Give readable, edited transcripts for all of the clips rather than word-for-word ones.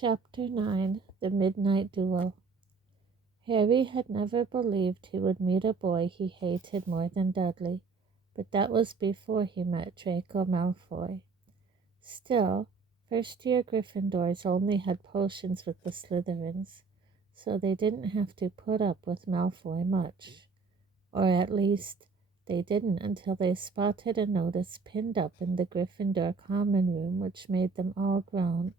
Chapter 9 The Midnight Duel. Harry had never believed he would meet a boy he hated more than Dudley, but that was before he met Draco Malfoy. Still, first-year Gryffindors only had potions with the Slytherins, so they didn't have to put up with Malfoy much. Or at least, they didn't until they spotted a notice pinned up in the Gryffindor common room which made them all groan.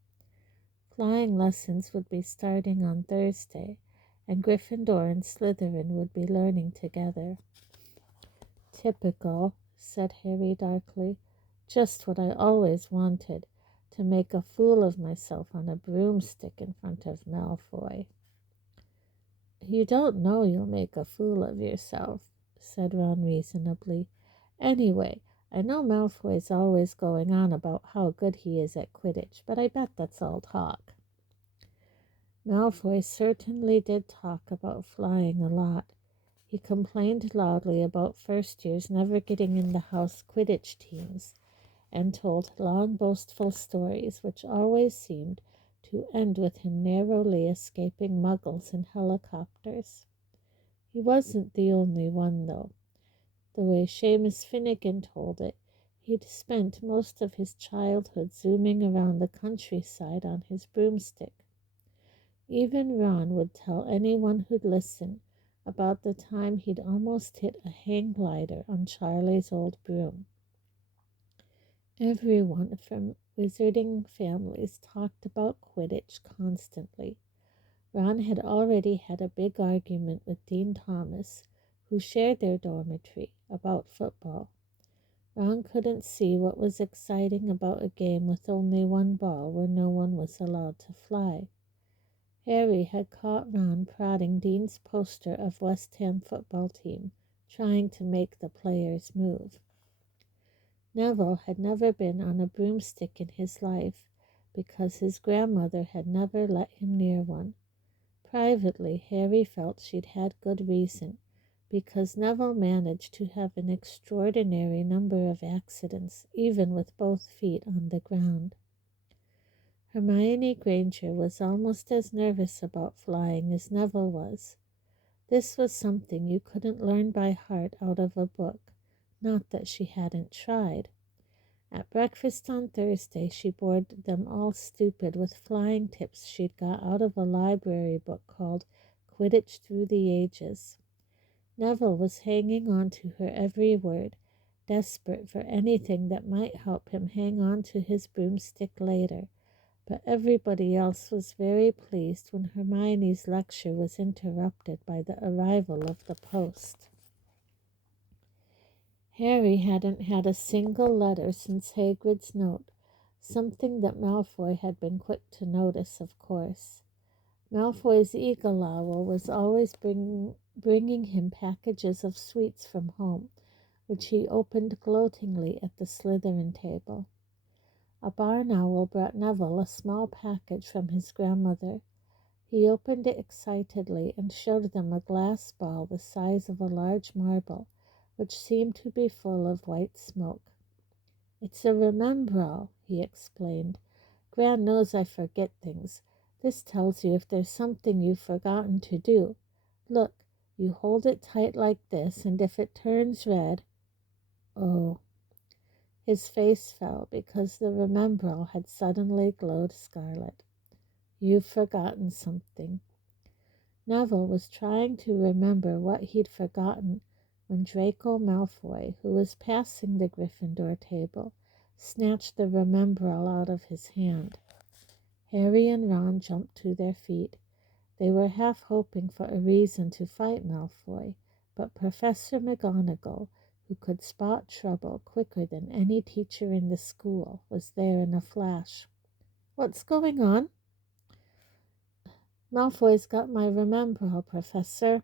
Flying lessons would be starting on Thursday, and Gryffindor and Slytherin would be learning together. "Typical," said Harry darkly. "Just what I always wanted, to make a fool of myself on a broomstick in front of Malfoy." "You don't know you'll make a fool of yourself," said Ron reasonably. "Anyway, I know Malfoy's always going on about how good he is at Quidditch, but I bet that's all talk." Malfoy certainly did talk about flying a lot. He complained loudly about first years never getting in the house Quidditch teams, and told long boastful stories which always seemed to end with him narrowly escaping muggles in helicopters. He wasn't the only one, though. The way Seamus Finnegan told it, he'd spent most of his childhood zooming around the countryside on his broomstick. Even Ron would tell anyone who'd listen about the time he'd almost hit a hang glider on Charlie's old broom. Everyone from wizarding families talked about Quidditch constantly. Ron had already had a big argument with Dean Thomas, who shared their dormitory, about football. Ron couldn't see what was exciting about a game with only one ball where no one was allowed to fly. Harry had caught Ron prodding Dean's poster of West Ham football team, trying to make the players move. Neville had never been on a broomstick in his life because his grandmother had never let him near one. Privately, Harry felt she'd had good reason, because Neville managed to have an extraordinary number of accidents, even with both feet on the ground. Hermione Granger was almost as nervous about flying as Neville was. This was something you couldn't learn by heart out of a book, not that she hadn't tried. At breakfast on Thursday, she bored them all stupid with flying tips she'd got out of a library book called Quidditch Through the Ages. Neville was hanging on to her every word, desperate for anything that might help him hang on to his broomstick later. But everybody else was very pleased when Hermione's lecture was interrupted by the arrival of the post. Harry hadn't had a single letter since Hagrid's note, something that Malfoy had been quick to notice, of course. Malfoy's eagle owl was always bringing him packages of sweets from home, which he opened gloatingly at the Slytherin table. A barn owl brought Neville a small package from his grandmother. He opened it excitedly and showed them a glass ball the size of a large marble, which seemed to be full of white smoke. "It's a Remembrall," he explained. "Gran knows I forget things. This tells you if there's something you've forgotten to do. Look, you hold it tight like this, and if it turns red—" "Oh." His face fell because the Remembrall had suddenly glowed scarlet. "You've forgotten something." Neville was trying to remember what he'd forgotten when Draco Malfoy, who was passing the Gryffindor table, snatched the Remembrall out of his hand. Harry and Ron jumped to their feet. They were half hoping for a reason to fight Malfoy, but Professor McGonagall, who could spot trouble quicker than any teacher in the school, was there in a flash. "What's going on?" "Malfoy's got my Remembrall, Professor."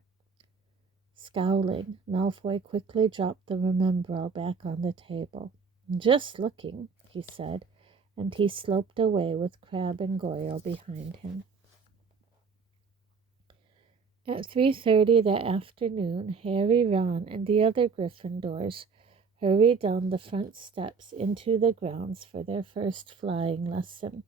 Scowling, Malfoy quickly dropped the Remembrall back on the table. "Just looking," he said, and he sloped away with Crabbe and Goyle behind him. At 3:30 that afternoon, Harry, Ron, and the other Gryffindors hurried down the front steps into the grounds for their first flying lesson.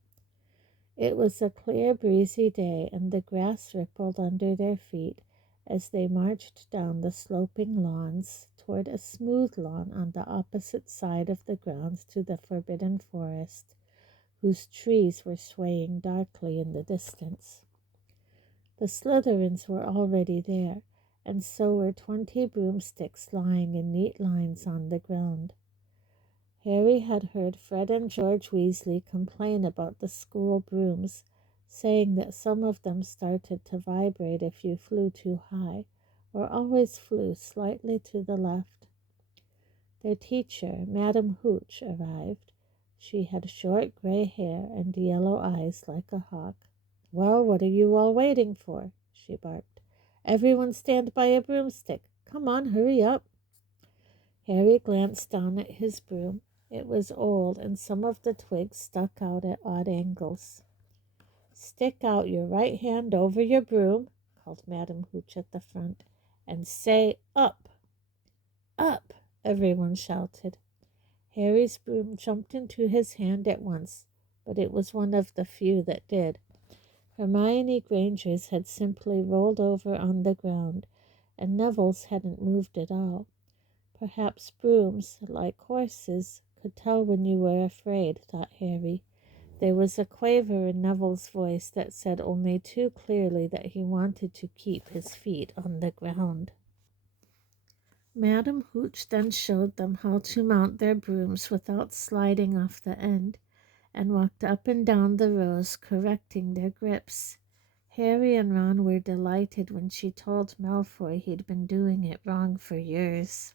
It was a clear, breezy day, and the grass rippled under their feet as they marched down the sloping lawns toward a smooth lawn on the opposite side of the grounds to the forbidden forest, whose trees were swaying darkly in the distance. The Slytherins were already there, and so were 20 broomsticks lying in neat lines on the ground. Harry had heard Fred and George Weasley complain about the school brooms, saying that some of them started to vibrate if you flew too high, or always flew slightly to the left. Their teacher, Madam Hooch, arrived. She had short gray hair and yellow eyes like a hawk. "Well, what are you all waiting for?" she barked. "Everyone stand by a broomstick. Come on, hurry up." Harry glanced down at his broom. It was old, and some of the twigs stuck out at odd angles. "Stick out your right hand over your broom," called Madam Hooch at the front, "and say 'up.'" "Up!" everyone shouted. Harry's broom jumped into his hand at once, but it was one of the few that did. Hermione Granger's had simply rolled over on the ground, and Neville's hadn't moved at all. Perhaps brooms, like horses, could tell when you were afraid, thought Harry. There was a quaver in Neville's voice that said only too clearly that he wanted to keep his feet on the ground. Madam Hooch then showed them how to mount their brooms without sliding off the end, and walked up and down the rows, correcting their grips. Harry and Ron were delighted when she told Malfoy he'd been doing it wrong for years.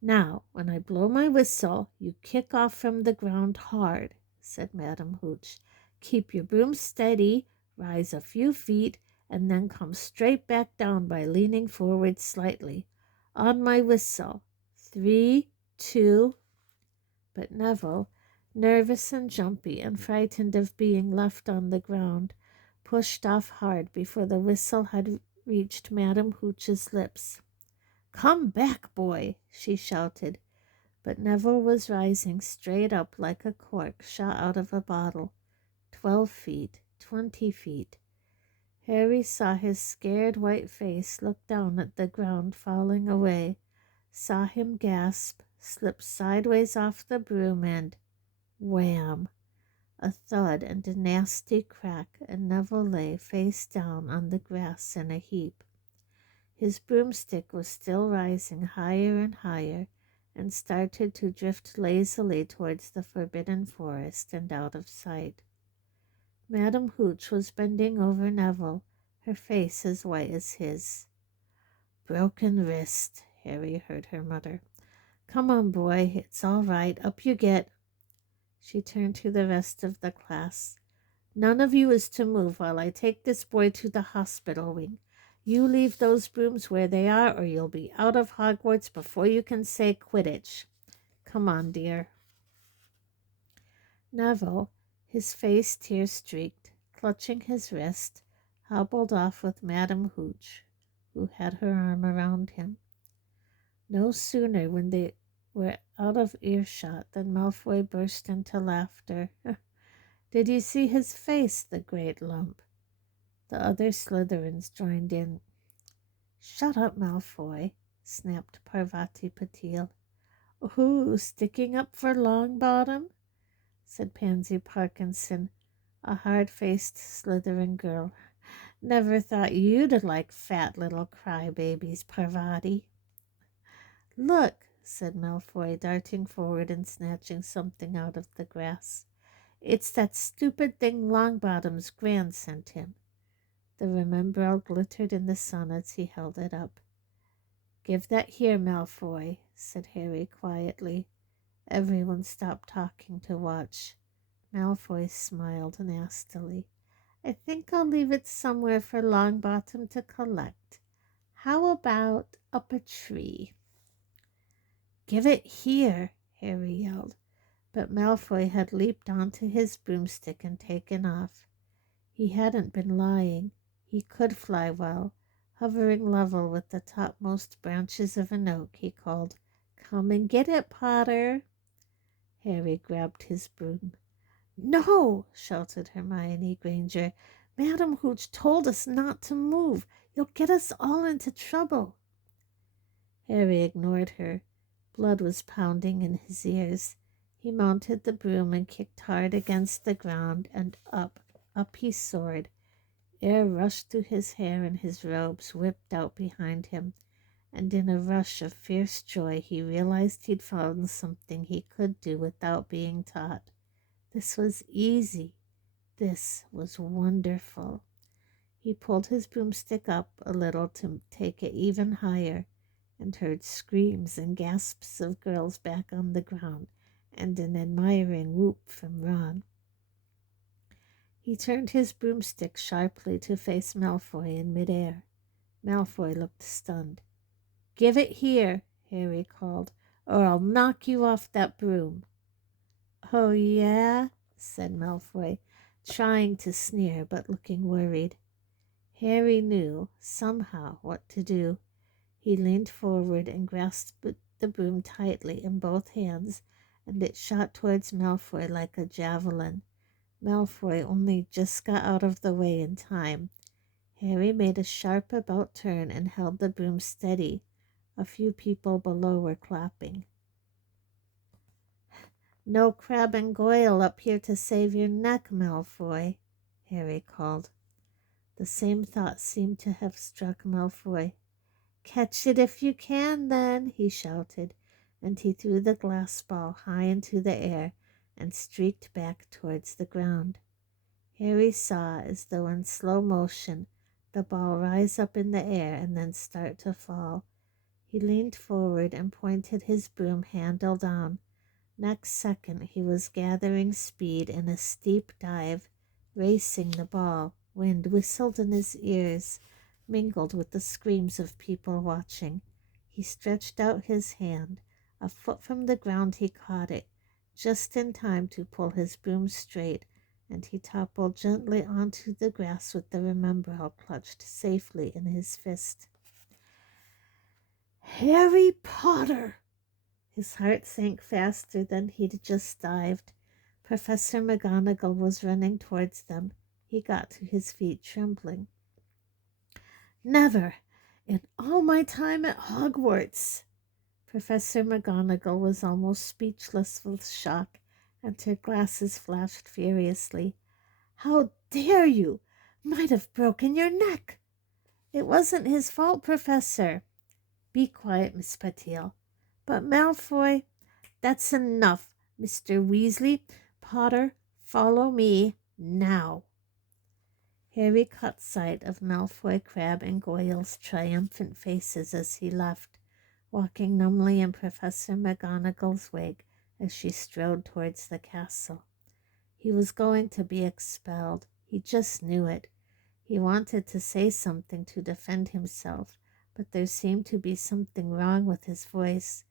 "Now, when I blow my whistle, you kick off from the ground hard," said Madam Hooch. "Keep your broom steady, rise a few feet, and then come straight back down by leaning forward slightly. On my whistle. 3, 2. But Neville, nervous and jumpy and frightened of being left on the ground, pushed off hard before the whistle had reached Madam Hooch's lips. "Come back, boy," she shouted, but Neville was rising straight up like a cork shot out of a bottle. 12 feet, 20 feet. Harry saw his scared white face look down at the ground falling away, saw him gasp, slip sideways off the broom, and wham! A thud and a nasty crack, and Neville lay face down on the grass in a heap. His broomstick was still rising higher and higher, and started to drift lazily towards the forbidden forest and out of sight. Madam Hooch was bending over Neville, her face as white as his. "Broken wrist," Harry heard her mutter. "Come on, boy, it's all right. Up you get." She turned to the rest of the class. "None of you is to move while I take this boy to the hospital wing. You leave those brooms where they are, or you'll be out of Hogwarts before you can say Quidditch. Come on, dear." Neville, his face tear-streaked, clutching his wrist, hobbled off with Madam Hooch, who had her arm around him. No sooner when they were out of earshot than Malfoy burst into laughter. "Did you see his face, the great lump?" The other Slytherins joined in. "Shut up, Malfoy," snapped Parvati Patil. "Ooh, sticking up for Longbottom?" said Pansy Parkinson, a hard-faced Slytherin girl. "Never thought you'd like fat little crybabies, Parvati." "Look," said Malfoy, darting forward and snatching something out of the grass. "It's that stupid thing Longbottom's Gran sent him." The Remembrall glittered in the sun as he held it up. "Give that here, Malfoy," said Harry quietly. Everyone stopped talking to watch. Malfoy smiled nastily. "I think I'll leave it somewhere for Longbottom to collect. How about up a tree?" "Give it here," Harry yelled, but Malfoy had leaped onto his broomstick and taken off. He hadn't been lying. He could fly well. Hovering level with the topmost branches of an oak, he called, "Come and get it, Potter." Harry grabbed his broom. No, shouted Hermione Granger. Madam Hooch told us not to move. You'll get us all into trouble. Harry ignored her. Blood was pounding in his ears. He mounted the broom and kicked hard against the ground, and up he soared. Air rushed through his hair and his robes whipped out behind him, and in a rush of fierce joy he realized he'd found something he could do without being taught. This was easy. This was wonderful. He pulled his broomstick up a little to take it even higher, and heard screams and gasps of girls back on the ground, and an admiring whoop from Ron. He turned his broomstick sharply to face Malfoy in midair. Malfoy looked stunned. "Give it here," Harry called, "or I'll knock you off that broom." "Oh, yeah?" said Malfoy, trying to sneer but looking worried. Harry knew, somehow, what to do. He leaned forward and grasped the broom tightly in both hands, and it shot towards Malfoy like a javelin. Malfoy only just got out of the way in time. Harry made a sharp about turn and held the broom steady. A few people below were clapping. "No Crabbe and Goyle up here to save your neck, Malfoy," Harry called. The same thought seemed to have struck Malfoy. "Catch it if you can, then," he shouted, and he threw the glass ball high into the air and streaked back towards the ground. Harry saw, as though in slow motion, the ball rise up in the air and then start to fall. He leaned forward and pointed his broom handle down. Next second he was gathering speed in a steep dive, racing the ball. Wind whistled in his ears, mingled with the screams of people watching. He stretched out his hand. A foot from the ground he caught it, just in time to pull his broom straight, and he toppled gently onto the grass with the remembrall clutched safely in his fist. "Harry Potter!" His heart sank faster than he'd just dived. Professor McGonagall was running towards them. He got to his feet trembling. "Never in all my time at Hogwarts!" Professor McGonagall was almost speechless with shock, and her glasses flashed furiously. "How dare you! Might have broken your neck." "It wasn't his fault, Professor." "Be quiet, Miss Patil." "But Malfoy—" "That's enough, Mr. Weasley. Potter, follow me now." Harry caught sight of Malfoy, Crabbe, and Goyle's triumphant faces as he left, walking numbly in Professor McGonagall's wake as she strode towards the castle. He was going to be expelled. He just knew it. He wanted to say something to defend himself, but there seemed to be something wrong with his voice.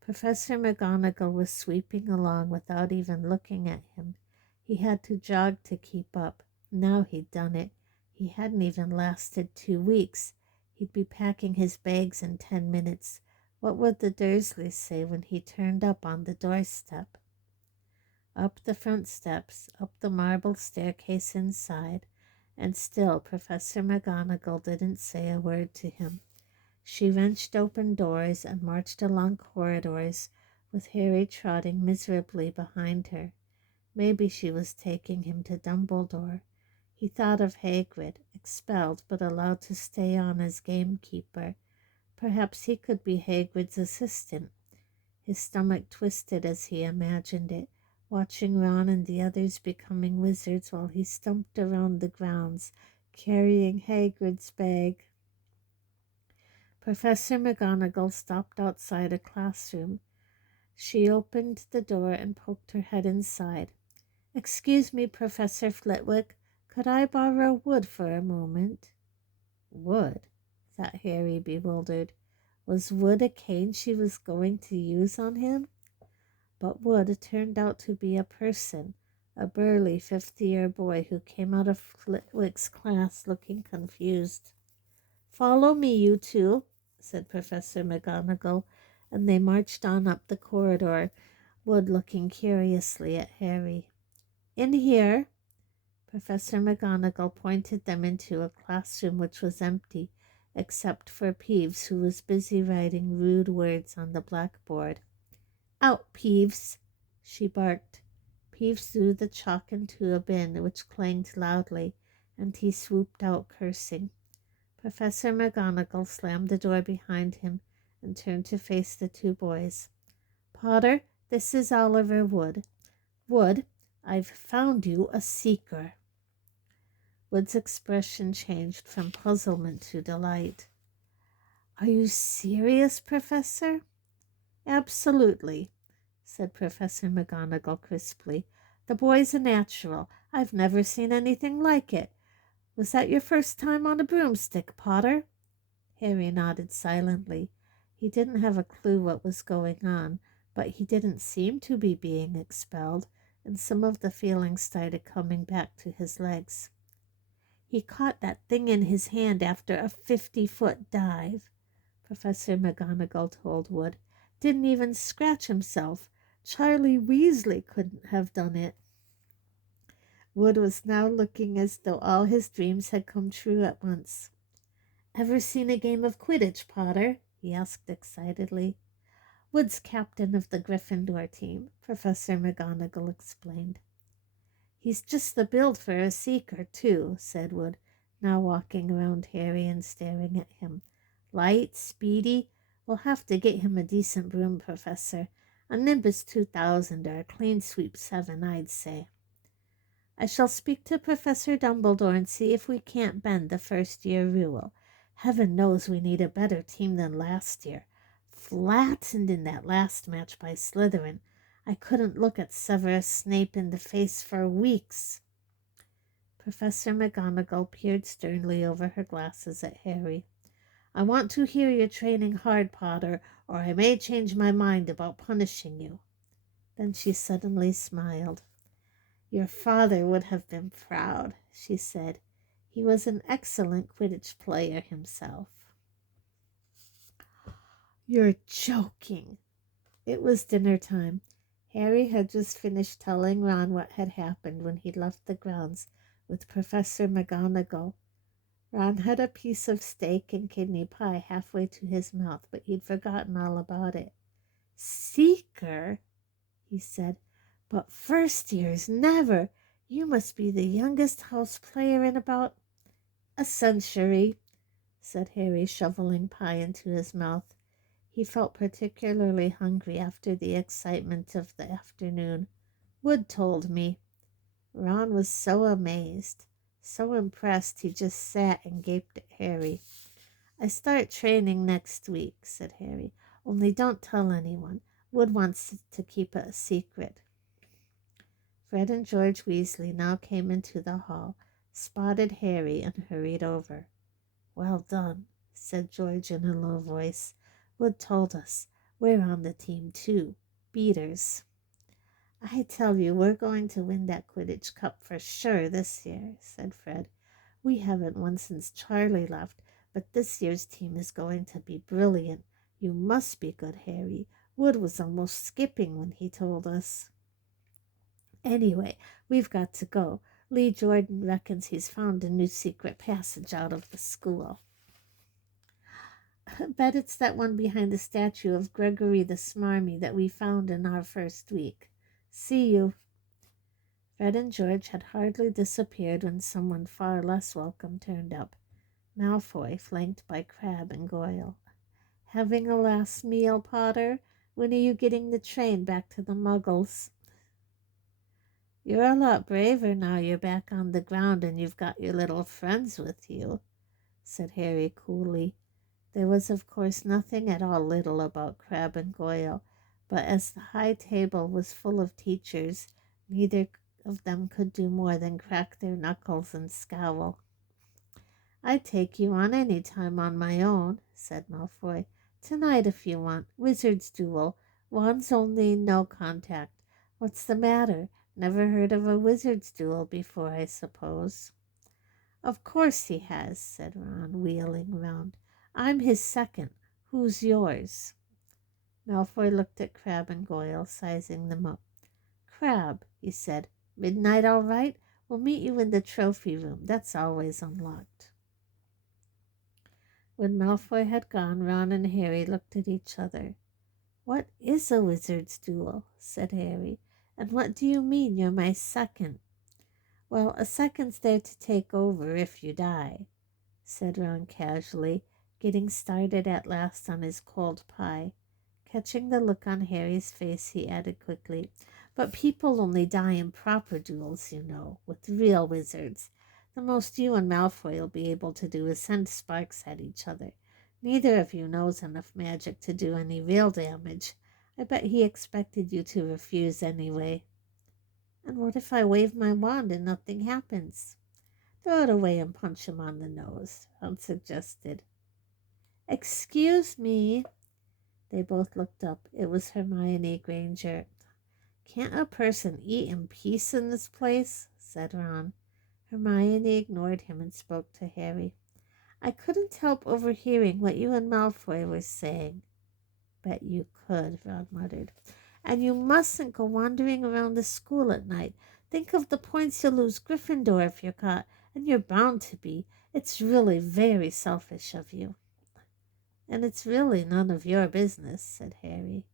Professor McGonagall was sweeping along without even looking at him. He had to jog to keep up. Now he'd done it. He hadn't even lasted 2 weeks. He'd be packing his bags in 10 minutes. What would the Dursleys say when he turned up on the doorstep? Up the front steps, up the marble staircase inside, and still Professor McGonagall didn't say a word to him. She wrenched open doors and marched along corridors, with Harry trotting miserably behind her. Maybe she was taking him to Dumbledore. He thought of Hagrid, expelled but allowed to stay on as gamekeeper. Perhaps he could be Hagrid's assistant. His stomach twisted as he imagined it, watching Ron and the others becoming wizards while he stumped around the grounds, carrying Hagrid's bag. Professor McGonagall stopped outside a classroom. She opened the door and poked her head inside. "Excuse me, Professor Flitwick. Could I borrow wood for a moment?" Wood? Thought Harry, bewildered. Was wood a cane she was going to use on him? But Wood turned out to be a person, a burly 50-year boy who came out of Flitwick's class looking confused. "Follow me, you two," said Professor McGonagall, and they marched on up the corridor, Wood looking curiously at Harry. In here, Professor McGonagall pointed them into a classroom which was empty, except for Peeves, who was busy writing rude words on the blackboard. Out, Peeves, she barked. Peeves threw the chalk into a bin, which clanged loudly, and he swooped out, cursing. Professor McGonagall slammed the door behind him and turned to face the two boys. Potter, this is Oliver Wood. Wood, I've found you a seeker. Wood's expression changed from puzzlement to delight. Are you serious, Professor? Absolutely, said Professor McGonagall crisply. The boy's a natural. I've never seen anything like it. Was that your first time on a broomstick, Potter? Harry nodded silently. He didn't have a clue what was going on, but he didn't seem to be being expelled, and some of the feeling started coming back to his legs. He caught that thing in his hand after a 50-foot dive, Professor McGonagall told Wood. Didn't even scratch himself. Charlie Weasley couldn't have done it. Wood was now looking as though all his dreams had come true at once. Ever seen a game of Quidditch, Potter? He asked excitedly. Wood's captain of the Gryffindor team, Professor McGonagall explained. He's just the build for a seeker, too, said Wood, now walking around Harry and staring at him. Light, speedy. We'll have to get him a decent broom, Professor. A Nimbus 2000 or a Clean Sweep 7, I'd say. I shall speak to Professor Dumbledore and see if we can't bend the first-year rule. Heaven knows we need a better team than last year. Flattened in that last match by Slytherin. I couldn't look at Severus Snape in the face for weeks. Professor McGonagall peered sternly over her glasses at Harry. I want to hear you're training hard, Potter, or I may change my mind about punishing you. Then she suddenly smiled. Your father would have been proud, she said. He was an excellent Quidditch player himself. You're joking. It was dinner time. Harry had just finished telling Ron what had happened when he left the grounds with Professor McGonagall. Ron had a piece of steak and kidney pie halfway to his mouth, but he'd forgotten all about it. Seeker, he said, but first years never. You must be the youngest house player in about a century, said Harry, shoveling pie into his mouth. He felt particularly hungry after the excitement of the afternoon. Wood told me. Ron was so amazed, so impressed, he just sat and gaped at Harry. I start training next week, said Harry. Only don't tell anyone. Wood wants to keep it a secret. Fred and George Weasley now came into the hall, spotted Harry, and hurried over. Well done, said George in a low voice. Wood told us. We're on the team, too. Beaters. I tell you, we're going to win that Quidditch Cup for sure this year, said Fred. We haven't won since Charlie left, but this year's team is going to be brilliant. You must be good, Harry. Wood was almost skipping when he told us. Anyway, we've got to go. Lee Jordan reckons he's found a new secret passage out of the school. Bet it's that one behind the statue of Gregory the Smarmy that we found in our first week. See you. Fred and George had hardly disappeared when someone far less welcome turned up. Malfoy, flanked by Crabbe and Goyle. Having a last meal, Potter? When are you getting the train back to the Muggles? You're a lot braver now you're back on the ground and you've got your little friends with you, said Harry coolly. There was, of course, nothing at all little about Crabbe and Goyle, but as the high table was full of teachers, neither of them could do more than crack their knuckles and scowl. I'd take you on any time on my own, said Malfoy. Tonight if you want. Wizard's Duel. Wands only, no contact. What's the matter? Never heard of a wizard's duel before, I suppose. Of course he has, said Ron, wheeling round. I'm his second. Who's yours? Malfoy looked at Crabbe and Goyle, sizing them up. Crabbe, he said, Midnight all right? We'll meet you in the trophy room. That's always unlocked. When Malfoy had gone, Ron and Harry looked at each other. What is a wizard's duel? Said Harry. And what do you mean you're my second? Well, a second's there to take over if you die, said Ron casually, getting started at last on his cold pie. Catching the look on Harry's face, he added quickly, but people only die in proper duels, you know, with real wizards. The most you and Malfoy will be able to do is send sparks at each other. Neither of you knows enough magic to do any real damage. I bet he expected you to refuse anyway. And what if I wave my wand and nothing happens? Throw it away and punch him on the nose, Ron suggested. Excuse me. They both looked up. It was Hermione Granger. Can't a person eat in peace in this place? Said Ron. Hermione ignored him and spoke to Harry. I couldn't help overhearing what you and Malfoy were saying. Bet you could, Ron muttered. And you mustn't go wandering around the school at night. Think of the points you'll lose Gryffindor if you're caught, and you're bound to be. It's really very selfish of you. And it's really none of your business, said Harry.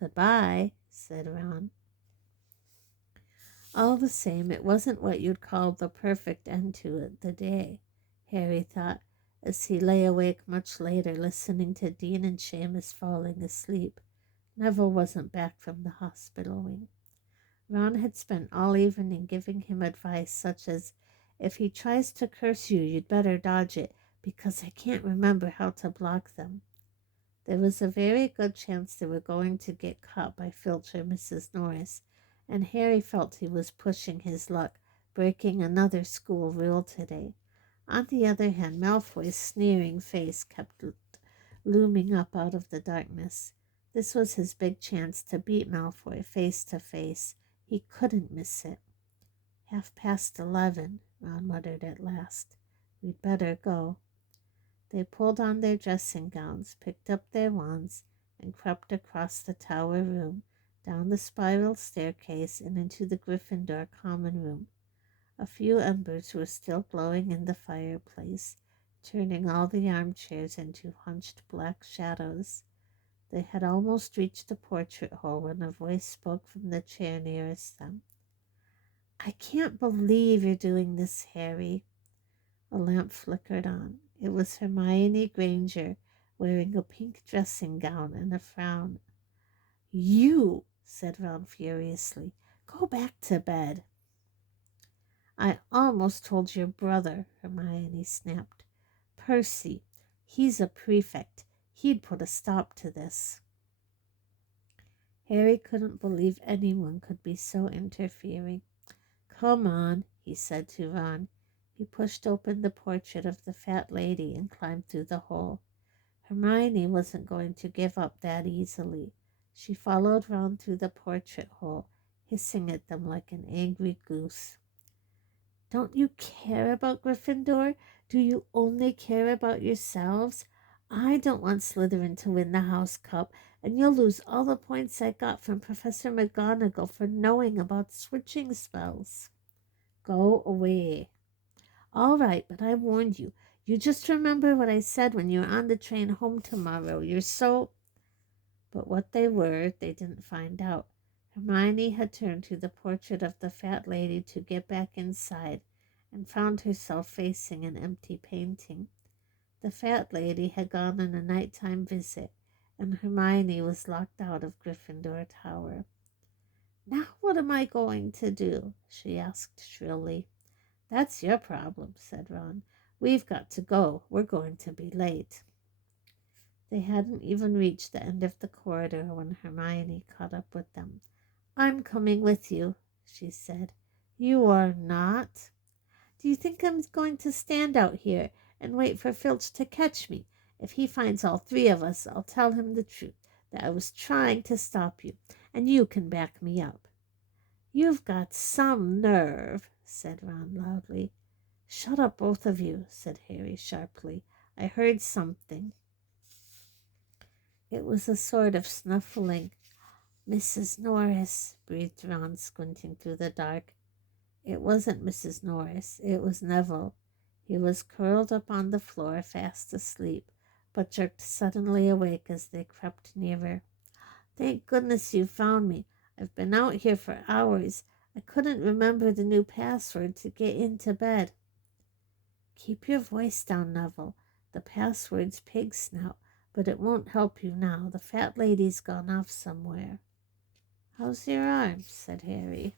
Goodbye, said Ron. All the same, it wasn't what you'd call the perfect end to it, the day, Harry thought, as he lay awake much later listening to Dean and Seamus falling asleep. Neville wasn't back from the hospital wing. Ron had spent all evening giving him advice such as, if he tries to curse you, you'd better dodge it, because I can't remember how to block them. There was a very good chance they were going to get caught by Filch or Mrs. Norris, and Harry felt he was pushing his luck, breaking another school rule today. On the other hand, Malfoy's sneering face kept looming up out of the darkness. This was his big chance to beat Malfoy face to face. He couldn't miss it. 11:30, Ron muttered at last. We'd better go. They pulled on their dressing gowns, picked up their wands, and crept across the tower room, down the spiral staircase, and into the Gryffindor common room. A few embers were still glowing in the fireplace, turning all the armchairs into hunched black shadows. They had almost reached the portrait hole when a voice spoke from the chair nearest them. I can't believe you're doing this, Harry. A lamp flickered on. It was Hermione Granger, wearing a pink dressing gown and a frown. You, said Ron furiously, go back to bed. I almost told your brother, Hermione snapped. Percy, he's a prefect. He'd put a stop to this. Harry couldn't believe anyone could be so interfering. Come on, he said to Ron. He pushed open the portrait of the fat lady and climbed through the hole. Hermione wasn't going to give up that easily. She followed Ron through the portrait hole, hissing at them like an angry goose. Don't you care about Gryffindor? Do you only care about yourselves? I don't want Slytherin to win the House Cup, and you'll lose all the points I got from Professor McGonagall for knowing about switching spells. Go away. All right, but I warned you. You just remember what I said when you were on the train home tomorrow. You're so... But what they were, they didn't find out. Hermione had turned to the portrait of the fat lady to get back inside and found herself facing an empty painting. The fat lady had gone on a nighttime visit, and Hermione was locked out of Gryffindor Tower. Now what am I going to do? She asked shrilly. That's your problem, said Ron. We've got to go. We're going to be late. They hadn't even reached the end of the corridor when Hermione caught up with them. I'm coming with you, she said. You are not? Do you think I'm going to stand out here and wait for Filch to catch me? If he finds all three of us, I'll tell him the truth, that I was trying to stop you, and you can back me up. You've got some nerve, said Ron loudly. Shut up, both of you, said Harry sharply. I heard something. It was a sort of snuffling. Mrs. Norris, breathed Ron, squinting through the dark. It wasn't Mrs. Norris. It was Neville. He was curled up on the floor, fast asleep, but jerked suddenly awake as they crept nearer. Thank goodness you found me. I've been out here for hours. I couldn't remember the new password to get into bed. Keep your voice down, Neville. The password's pig snout, but it won't help you now. The fat lady's gone off somewhere. How's your arm? Said Harry.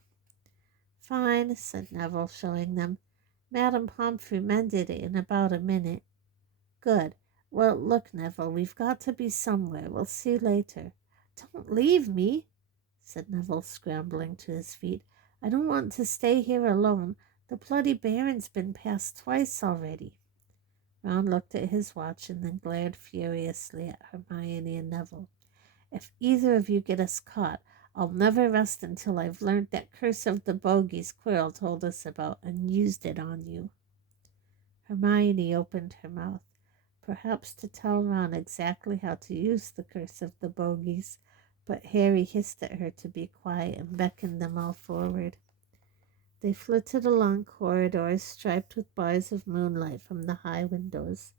Fine, said Neville, showing them. Madame Pomfrey mended it in about a minute. Good. Well, look, Neville, we've got to be somewhere. We'll see you later. Don't leave me, said Neville, scrambling to his feet. I don't want to stay here alone. The bloody Baron's been past twice already. Ron looked at his watch and then glared furiously at Hermione and Neville. If either of you get us caught, I'll never rest until I've learned that curse of the bogies Quirrell told us about and used it on you. Hermione opened her mouth, perhaps to tell Ron exactly how to use the curse of the bogies, but Harry hissed at her to be quiet and beckoned them all forward. They flitted along corridors striped with bars of moonlight from the high windows.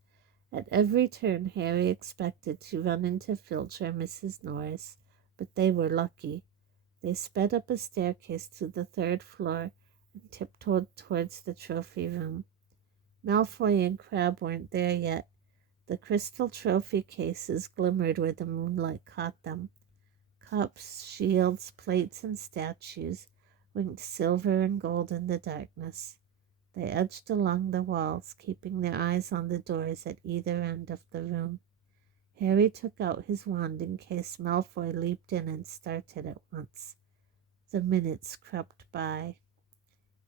At every turn Harry expected to run into Filch or Mrs. Norris, but they were lucky. They sped up a staircase to the third floor and tiptoed towards the trophy room. Malfoy and Crabbe weren't there yet. The crystal trophy cases glimmered where the moonlight caught them. Cups, shields, plates, and statues winked silver and gold in the darkness. They edged along the walls, keeping their eyes on the doors at either end of the room. Harry took out his wand in case Malfoy leaped in and started at once. The minutes crept by.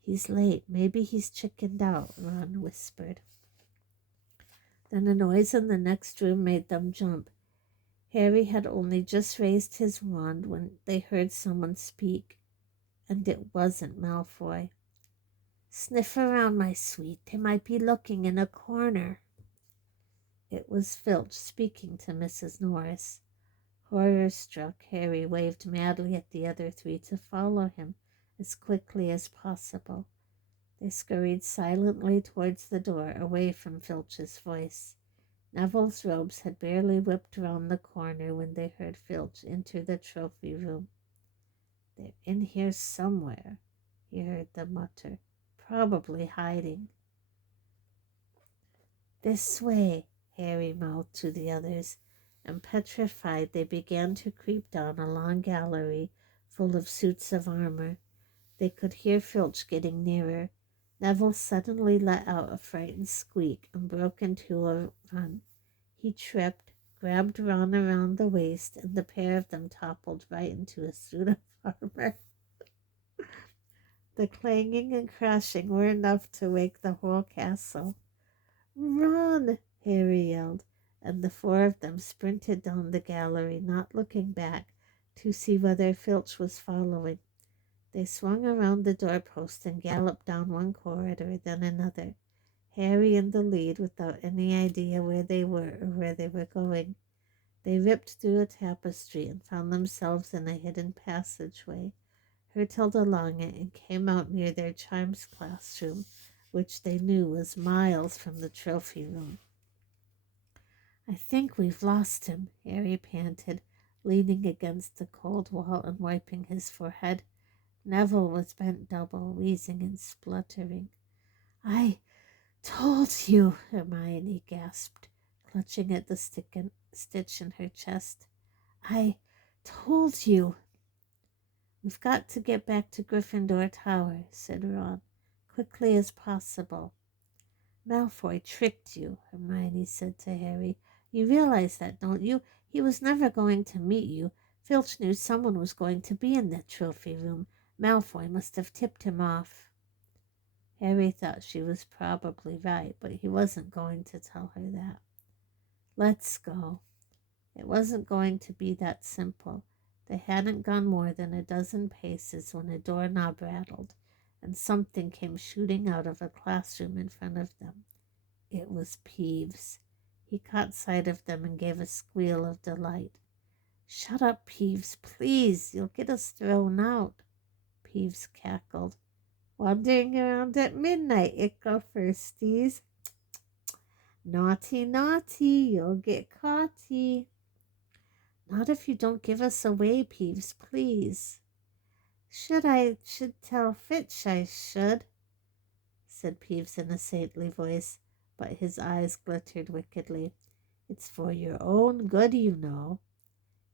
He's late. Maybe he's chickened out, Ron whispered. Then a noise in the next room made them jump. Harry had only just raised his wand when they heard someone speak, and it wasn't Malfoy. Sniff around, my sweet. They might be looking in a corner. It was Filch speaking to Mrs. Norris. Horror-struck, Harry waved madly at the other three to follow him as quickly as possible. They scurried silently towards the door, away from Filch's voice. Neville's robes had barely whipped round the corner when they heard Filch enter the trophy room. They're in here somewhere, he heard them mutter, probably hiding. This way, Harry mouthed to the others, and petrified they began to creep down a long gallery full of suits of armor. They could hear Filch getting nearer. Neville suddenly let out a frightened squeak and broke into a run. He tripped, grabbed Ron around the waist, and the pair of them toppled right into a suit of armor. The clanging and crashing were enough to wake the whole castle. Run! Harry yelled, and the four of them sprinted down the gallery, not looking back to see whether Filch was following. They swung around the doorpost and galloped down one corridor, then another, Harry in the lead without any idea where they were or where they were going. They ripped through a tapestry and found themselves in a hidden passageway, hurtled along it, and came out near their chimes classroom, which they knew was miles from the trophy room. I think we've lost him, Harry panted, leaning against the cold wall and wiping his forehead. Neville was bent double, wheezing and spluttering. I told you, Hermione gasped, clutching at the stitch in her chest. I told you. We've got to get back to Gryffindor Tower, said Ron, quickly as possible. Malfoy tricked you, Hermione said to Harry. You realize that, don't you? He was never going to meet you. Filch knew someone was going to be in that trophy room. Malfoy must have tipped him off. Harry thought she was probably right, but he wasn't going to tell her that. Let's go. It wasn't going to be that simple. They hadn't gone more than a dozen paces when a doorknob rattled, and something came shooting out of a classroom in front of them. It was Peeves. He caught sight of them and gave a squeal of delight. Shut up, Peeves, please. You'll get us thrown out, Peeves cackled. Wandering around at midnight, ickle firsties. Naughty, naughty, you'll get caughty. Not if you don't give us away, Peeves, please. Should tell Fitch I should, said Peeves in a saintly voice, but his eyes glittered wickedly. It's for your own good, you know.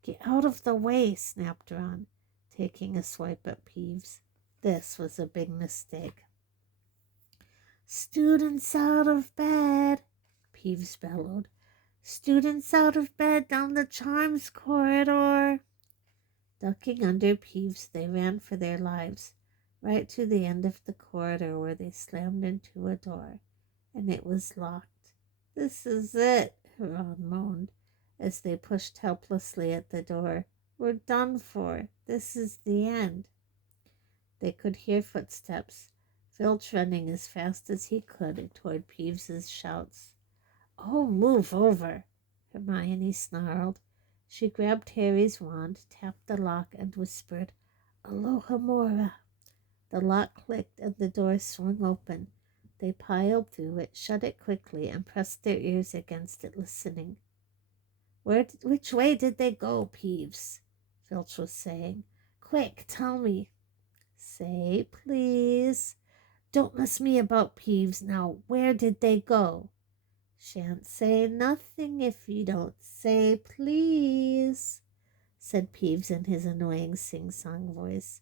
Get out of the way, snapped Ron, taking a swipe at Peeves. This was a big mistake. Students out of bed, Peeves bellowed. Students out of bed down the Charms corridor. Ducking under Peeves, they ran for their lives, right to the end of the corridor where they slammed into a door, and it was locked. This is it, Ron moaned, as they pushed helplessly at the door. We're done for. This is the end. They could hear footsteps, Filch running as fast as he could toward Peeves's shouts. Oh, move over, Hermione snarled. She grabbed Harry's wand, tapped the lock, and whispered, Alohomora. The lock clicked and the door swung open. They piled through it, shut it quickly, and pressed their ears against it, listening. Which way did they go, Peeves? Filch was saying. Quick, tell me. Say, please. Don't mess me about, Peeves. Now, where did they go? Shan't say nothing if you don't say please, said Peeves in his annoying sing-song voice.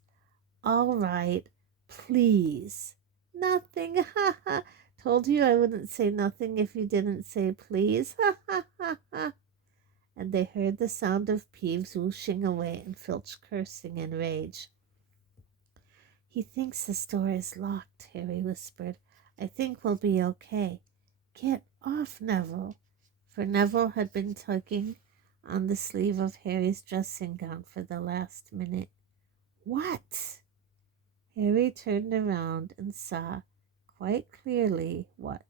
All right, please. Nothing, ha ha. Told you I wouldn't say nothing if you didn't say please, ha ha ha ha. And they heard the sound of Peeves whooshing away and Filch cursing in rage. He thinks this door is locked, Harry whispered. I think we'll be okay. Get off, Neville. For Neville had been tugging on the sleeve of Harry's dressing gown for the last minute. What? Harry turned around and saw quite clearly what.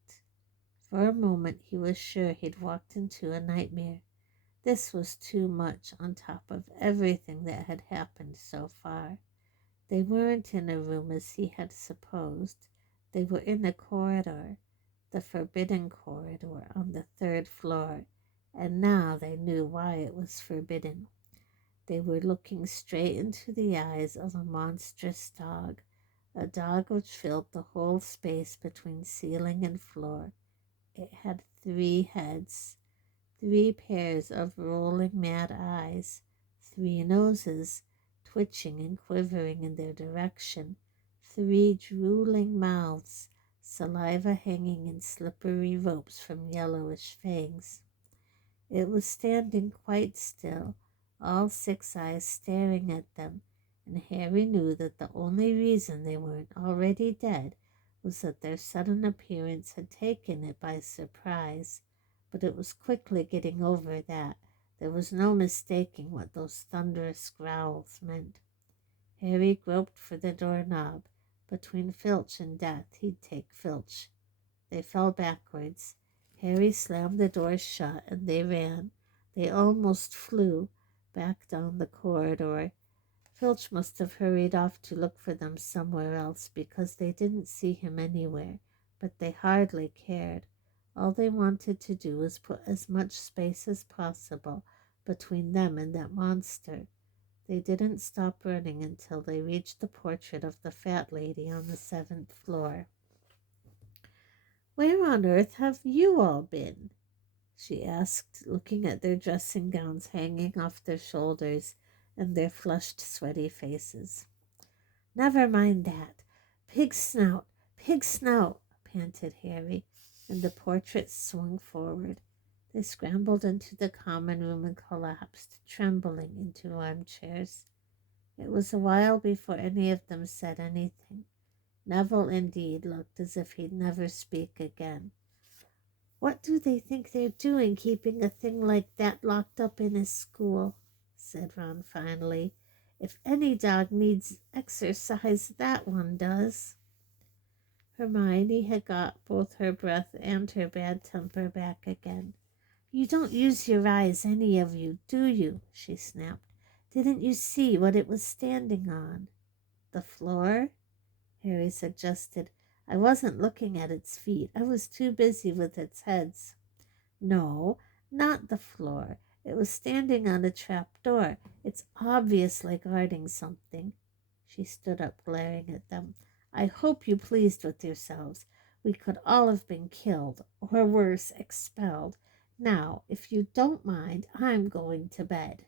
For a moment he was sure he'd walked into a nightmare. This was too much on top of everything that had happened so far. They weren't in a room as he had supposed. They were in a corridor, the forbidden corridor on the 3rd floor, and now they knew why it was forbidden. They were looking straight into the eyes of a monstrous dog, a dog which filled the whole space between ceiling and floor. It had 3 heads, 3 pairs of rolling mad eyes, 3 noses, twitching and quivering in their direction, 3 drooling mouths, saliva hanging in slippery ropes from yellowish fangs. It was standing quite still, all 6 eyes staring at them, and Harry knew that the only reason they weren't already dead was that their sudden appearance had taken it by surprise. But it was quickly getting over that. There was no mistaking what those thunderous growls meant. Harry groped for the doorknob. Between Filch and death, he'd take Filch. They fell backwards. Harry slammed the door shut, and they ran. They almost flew back down the corridor. Filch must have hurried off to look for them somewhere else, because they didn't see him anywhere, but they hardly cared. All they wanted to do was put as much space as possible between them and that monster. They didn't stop running until they reached the portrait of the fat lady on the 7th floor. Where on earth have you all been? She asked, looking at their dressing gowns hanging off their shoulders and their flushed, sweaty faces. Never mind that. Pig snout, panted Harry, and the portrait swung forward. They scrambled into the common room and collapsed, trembling, into armchairs. It was a while before any of them said anything. Neville, indeed, looked as if he'd never speak again. What do they think they're doing, keeping a thing like that locked up in his school? Said Ron finally. If any dog needs exercise, that one does. Hermione had got both her breath and her bad temper back again. You don't use your eyes, any of you, do you? She snapped. Didn't you see what it was standing on? The floor? Harry suggested. I wasn't looking at its feet. I was too busy with its heads. No, not the floor. It was standing on a trap door. It's obviously guarding something. She stood up, glaring at them. I hope you pleased with yourselves. We could all have been killed, or worse, expelled. Now, if you don't mind, I'm going to bed.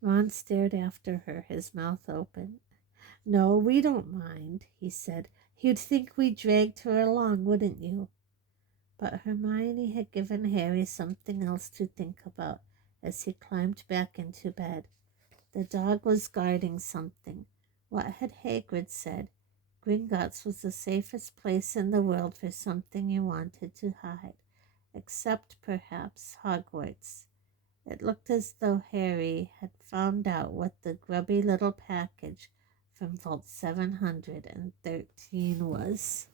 Ron stared after her, his mouth open. No, we don't mind, he said. You'd think we dragged her along, wouldn't you? But Hermione had given Harry something else to think about as he climbed back into bed. The dog was guarding something. What had Hagrid said? Gringotts was the safest place in the world for something you wanted to hide, except perhaps Hogwarts. It looked as though Harry had found out what the grubby little package from Vault 713 was.